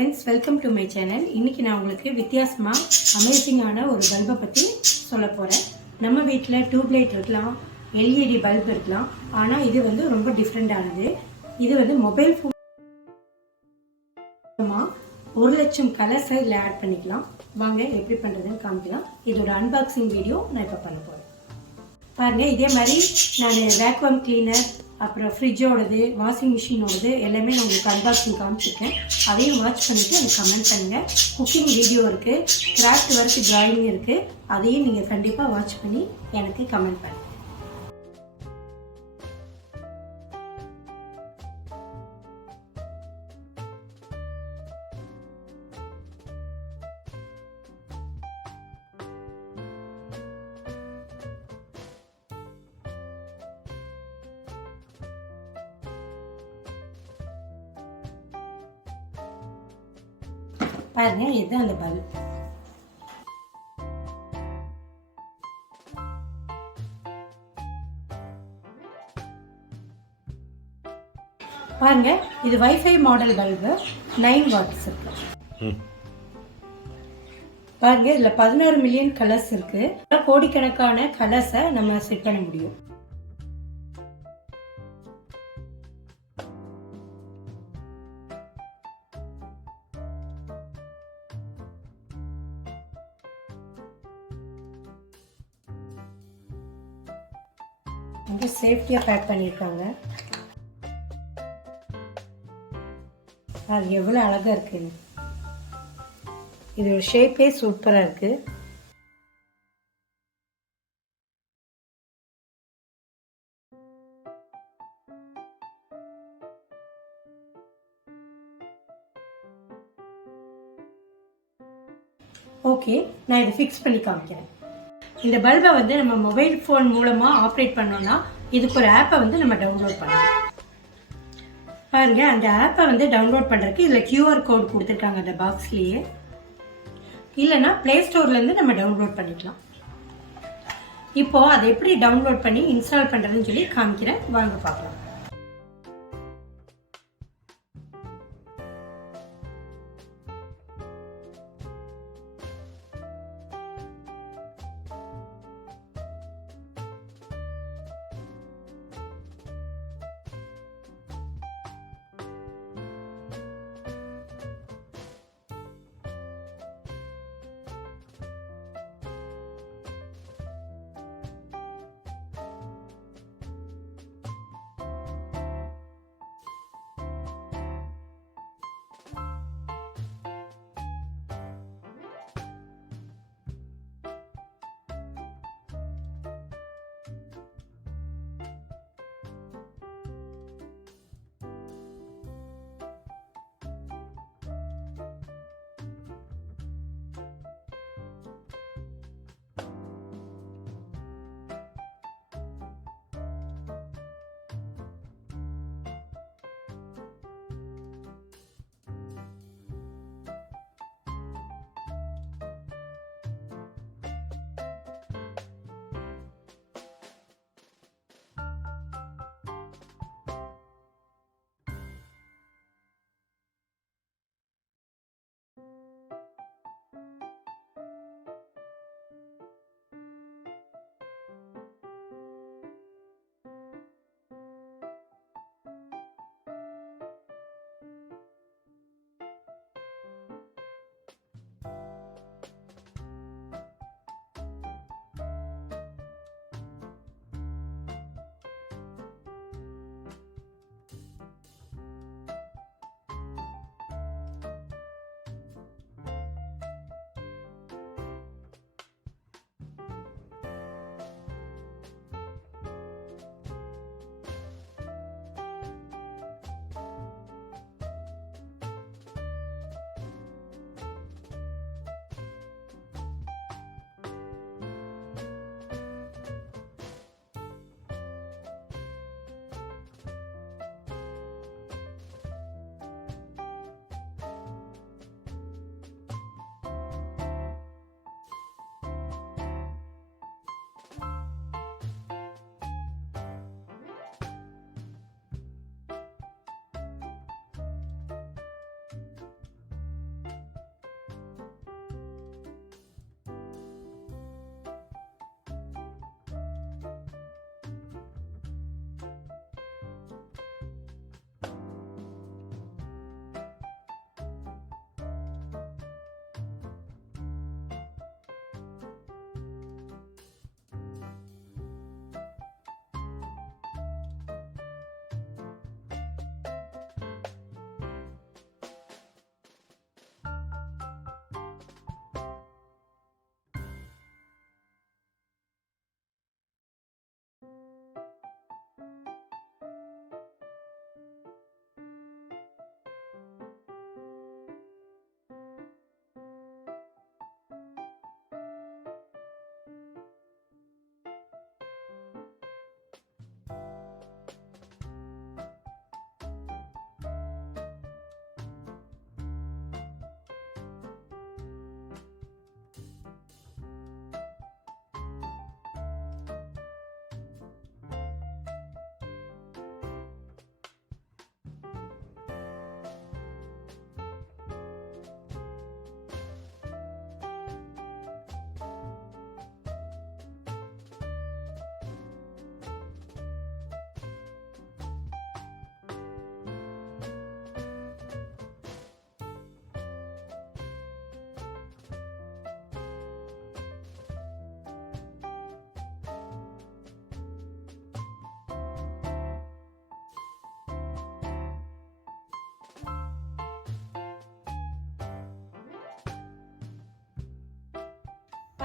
Friends, welcome to my channel. இன்றைக்கி நான் உங்களுக்கு வித்தியாசமாக அமேசிங்கான ஒரு பல்பை பற்றி சொல்ல போகிறேன். நம்ம வீட்டில் டியூப்லைட் இருக்கலாம், எல்இடி பல்ப் இருக்கலாம். ஆனால் இது வந்து ரொம்ப டிஃப்ரெண்ட்டானது. இது வந்து மொபைல் ஃபோன் 1,00,000 கலர்ஸை இதில் ஆட் பண்ணிக்கலாம். வாங்க எப்படி பண்ணுறதுன்னு காமிக்கலாம். இதோட அன்பாக்சிங் வீடியோ நான் இப்போ பண்ண போகிறேன். பாருங்கள், இதே மாதிரி நான் வேக்யூம் கிளீனர், அப்புறம் ஃப்ரிட்ஜோடது, வாஷிங் மிஷினோடது எல்லாமே நான் உங்களுக்கு அன்பாக்சிங் காமிச்சிருக்கேன். அதையும் வாட்ச் பண்ணிவிட்டு எனக்கு கமெண்ட் பண்ணுங்கள். குக்கிங் வீடியோ இருக்குது, கிராஃப்ட் ஒர்க், டிராயிங் இருக்குது. அதையும் நீங்கள் கண்டிப்பாக வாட்ச் பண்ணி எனக்கு கமெண்ட் பண்ணுங்கள். பாருங்க, இதுதான் அந்த பல்ப். பாருங்க, இது வைஃபை மாடல் பல்பு, 9 வாட்ஸ் இருக்கு. பாருங்க, இதுல 16 மில்லியன் கலர்ஸ் இருக்கு. கோடிக்கணக்கான கலர்ஸை நம்ம செட் பண்ண முடியும். இங்கே சேஃப்டியாக பேக் பண்ணியிருக்காங்க. அது எவ்வளோ அழகாக இருக்குன்னு. இதோட ஷேப்பே சூப்பராக இருக்கு. ஓகே, நான் இதை ஃபிக்ஸ் பண்ணி காமிக்கிறேன். இந்த பல்பை வந்து நம்ம மொபைல் ஃபோன் மூலமாக ஆப்ரேட் பண்ணோம்னா இதுக்கு ஒரு ஆப்பை வந்து நம்ம டவுன்லோட் பண்ணலாம். பாருங்க, அந்த ஆப்பை வந்து டவுன்லோட் பண்ணுறதுக்கு இதில் கியூஆர் கோட் கொடுத்துருக்காங்க அந்த பாக்ஸ்லேயே. இல்லைன்னா ப்ளே ஸ்டோர்லேருந்து நம்ம டவுன்லோட் பண்ணிக்கலாம். இப்போது அதை எப்படி டவுன்லோட் பண்ணி இன்ஸ்டால் பண்ணுறதுன்னு சொல்லி காமிக்கிறேன். வாங்க பார்க்கலாம்.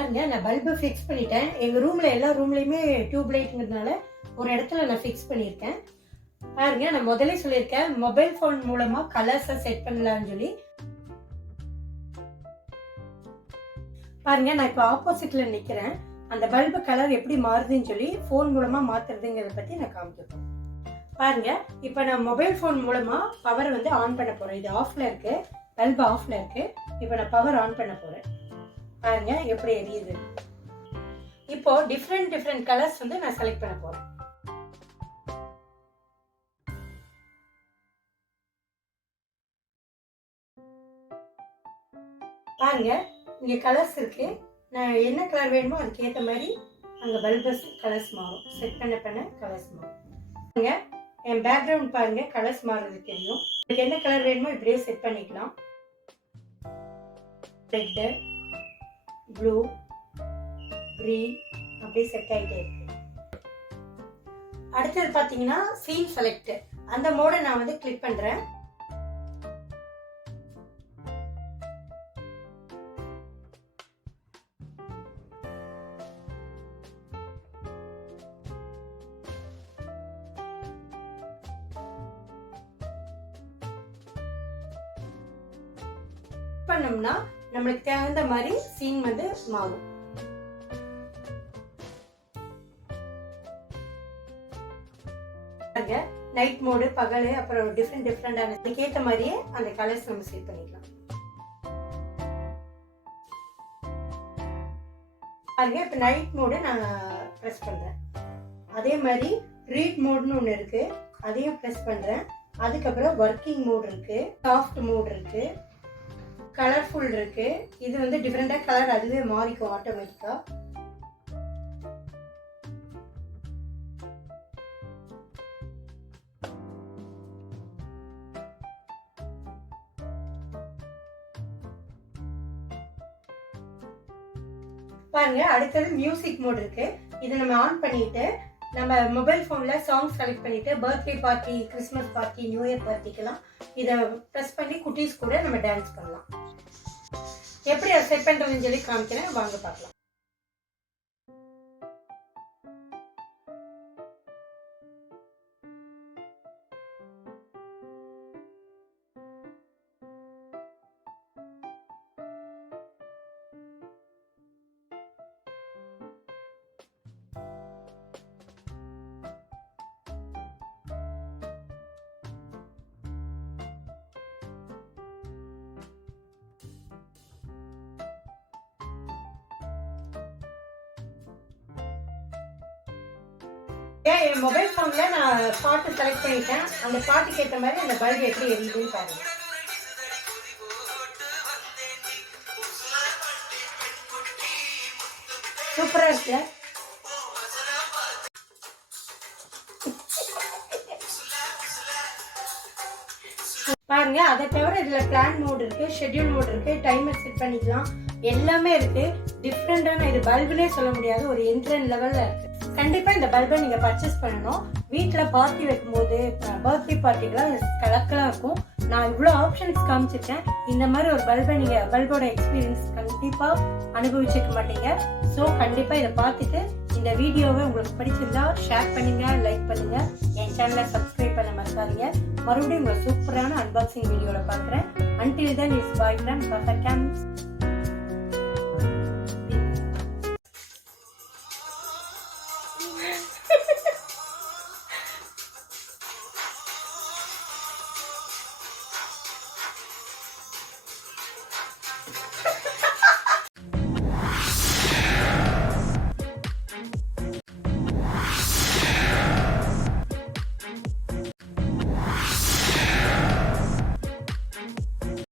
பாருங்க, நான் பல்பு ஃபிக்ஸ் பண்ணிட்டேன். எங்கள் ரூமில் எல்லா ரூம்லேயுமே டியூப் லைட்டுங்கிறதுனால ஒரு இடத்துல நான் ஃபிக்ஸ் பண்ணியிருக்கேன். பாருங்க, நான் முதல்ல சொல்லியிருக்கேன் மொபைல் ஃபோன் மூலமாக கலர்ஸை செட் பண்ணலாம்னு சொல்லி. பாருங்க, நான் இப்போ ஆப்போசிட்டில் நிற்கிறேன். அந்த பல்பு கலர் எப்படி மாறுதுன்னு சொல்லி ஃபோன் மூலமாக மாற்றுறதுங்கிறத பற்றி நான் காமிக்கிறேன். பாருங்க, இப்போ நான் மொபைல் ஃபோன் மூலமாக பவர் வந்து ஆன் பண்ண போகிறேன். இது ஆஃபில் இருக்குது, பல்பு ஆஃபில் இருக்குது. இப்போ நான் பவர் ஆன் பண்ண போகிறேன். பாருங்க எப்படி எரியுது. இப்போ டிஃப்ரெண்ட் கலர்ஸ் வந்து நான் செலக்ட் பண்ண போறேன். பாருங்க, இங்க கலர்ஸ் இருக்கு. நான் என்ன கலர் வேணுமோ அதுக்கு ஏற்ற மாதிரி அங்க பல்பஸ் கலர்ஸ் மாறும். செட் பண்ண கலர்ஸ் மாறும். பாருங்க, என் பேக்ரவுண்ட் பாருங்க கலர்ஸ் மாறுறது தெரியும். உங்களுக்கு என்ன கலர் வேணுமோ இப்படியே செட் பண்ணிக்கலாம். ரெட், ப்ளூ, கிரீன் அப்படியே செட் ஆகிட்டே இருக்கு. அடுத்தது பார்த்தீங்கன்னா சீன் செலக்ட். அந்த மோடை நான் வந்து கிளிக் பண்றேன். பண்ணோம்னா நம்மளுக்கு தகுந்த மாதிரி சீன் வந்து மாறும். நைட் மோடு, பகல், அப்புறம் டிஃப்ரெண்டான அதுக்கு ஏற்ற மாதிரியே அந்த கலர்ஸ் நம்ம செட் பண்ணிக்கலாம். பாருங்க, இப்போ நைட் மோடு நான் ப்ரெஸ் பண்றேன். அதே மாதிரி ரீட் மோட்னு ஒன்று இருக்கு, அதையும் ப்ரெஸ் பண்றேன். அதுக்கப்புறம் ஒர்க்கிங் மோட் இருக்கு, சாஃப்ட் மோட் இருக்கு, கலர்ஃபுல் இருக்கு. இது வந்து டிஃப்ரெண்டா கலர் அதுவே மாறிக்கும் ஆட்டோமேட்டிக்கா. பாருங்க, அடுத்தது மியூசிக் மோட் இருக்கு. இதை நம்ம ஆன் பண்ணிட்டு நம்ம மொபைல் போன்ல சாங் செலக்ட் பண்ணிட்டு birthday party, Christmas party, new year பார்ட்டிக்கெல்லாம் இதை ப்ரெஸ் பண்ணி குட்டீஸ் கூட நம்ம டான்ஸ் பண்ணலாம். எப்படி அதை செட் பண்றதுன்னு சொல்லி காமிக்கிறேன், வாங்க பார்க்கலாம். என் மொபைல் போன்ல நான் பாட்டு செலக்ட் பண்ணிட்டேன். அந்த பாட்டுக்கு ஏற்ற மாதிரி அந்த பல்பு எப்படி எரியுதுன்னு பாருங்க. சூப்பரா இருக்கு. பாருங்க, அதை தவிர இதுல பிளான் மோட் இருக்கு, ஷெட்யூல் மோட் இருக்கு, டைமர் செட் பண்ணிக்கலாம், எல்லாமே இருக்கு. டிஃப்ரெண்டான இது பல்புனே சொல்ல முடியாது, ஒரு என்ட்ரன் லெவல்ல இருக்கு. கண்டிப்பா இந்த பல்பை நீங்க பர்ச்சேஸ் பண்ணணும். வீட்டுல பார்ட்டி வைக்கும்போது, பர்த்டே பார்ட்டிக்கெல்லாம் கலக்கலா இருக்கும். நான் இவ்வளோ ஆப்ஷன்ஸ் காமிச்சிருக்கேன். இந்த மாதிரி ஒரு பல்பை நீங்க பல்போட எக்ஸ்பீரியன்ஸ் கண்டிப்பா அனுபவிச்சிருக்க மாட்டீங்க. ஸோ கண்டிப்பா இதை பார்த்துட்டு இந்த வீடியோவை உங்களுக்கு பிடிச்சிருந்தா ஷேர் பண்ணுங்க, லைக் பண்ணுங்க, என் சேனலை சப்ஸ்கிரைப் பண்ண மறக்காதீங்க. மறுபடியும் உங்களை சூப்பரான அன்பாக்சிங் வீடியோவில் பார்க்குறேன். Until then, it's bye from Perfect Cams.